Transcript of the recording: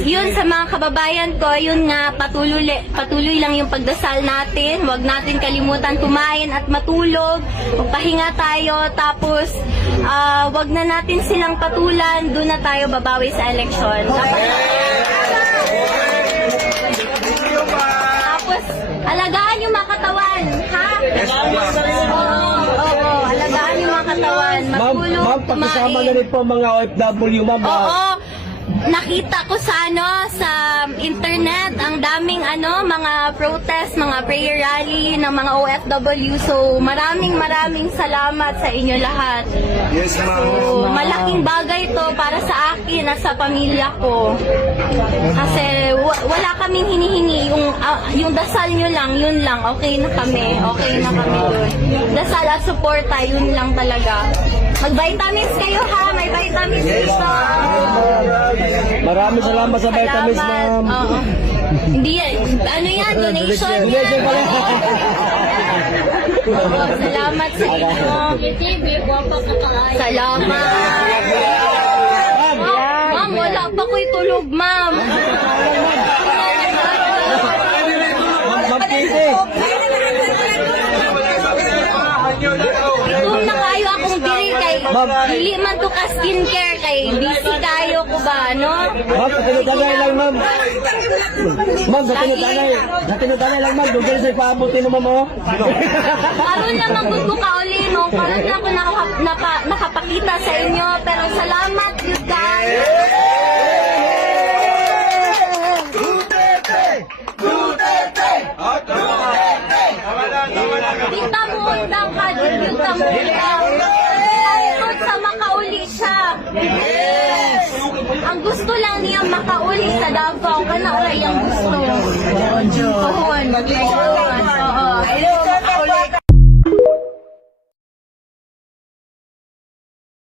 yun sa mga kababayan ko, yun nga, patuloy, patuloy lang yung pagdasal natin. Huwag natin kalimutan kumain at matulog. Magpahinga tayo. Tapos, ah, wag na natin silang patulan. Doon na tayo babawi sa eleksyon. Tapos, alagaan yung mga katawan, ha? Oo, oo, alagaan yung mga katawan. Ma'am, Matulog, ma'am, pakisama kumain. na rin po mga OFW, ma'am. ah. Oo. Nakita ko sa ano sa internet ang daming ano mga protest, mga prayer rally ng mga OFW. So maraming maraming salamat sa inyo lahat. Yes, ma'am. So, malaking bagay to para sa akin at sa pamilya ko. Kasi wa- wala kaming hinihingi yung ah, yung dasal nyo lang, yun lang. Okay na kami. Okay na kami dun. Dasal at suporta, yun lang talaga. Mag-vitamins kayo ha, may vitamins dito. Maraming salamat sa vitamins, ma'am. Oo. Hindi yan. Ano yan? Donation yan. Donation pala. Oo, salamat sa inyo. Salamat. Ma'am, ma'am, wala pa ko'y tulog, ma'am. Ma'am Kitty. Kung na kayo akong kay dili man to ka skincare kay busy kayo ko ba, no? Ma'am, sa tinutanay lang, ma'am. Ma'am, sa tinutanay. Sa tinutanay lang, ma'am. Doon sa ipaabutin mo, ma'am, oh. Karon lang magud ko kauli no, karon lang ako naka, naka, nakapakita sa inyo, pero salamat you guys. Kita mo undang ka, kita mo undang. Tungkol sa makauli siya. Ang gusto lang niya makauli sa Davao, kana ora yung gusto. Oo.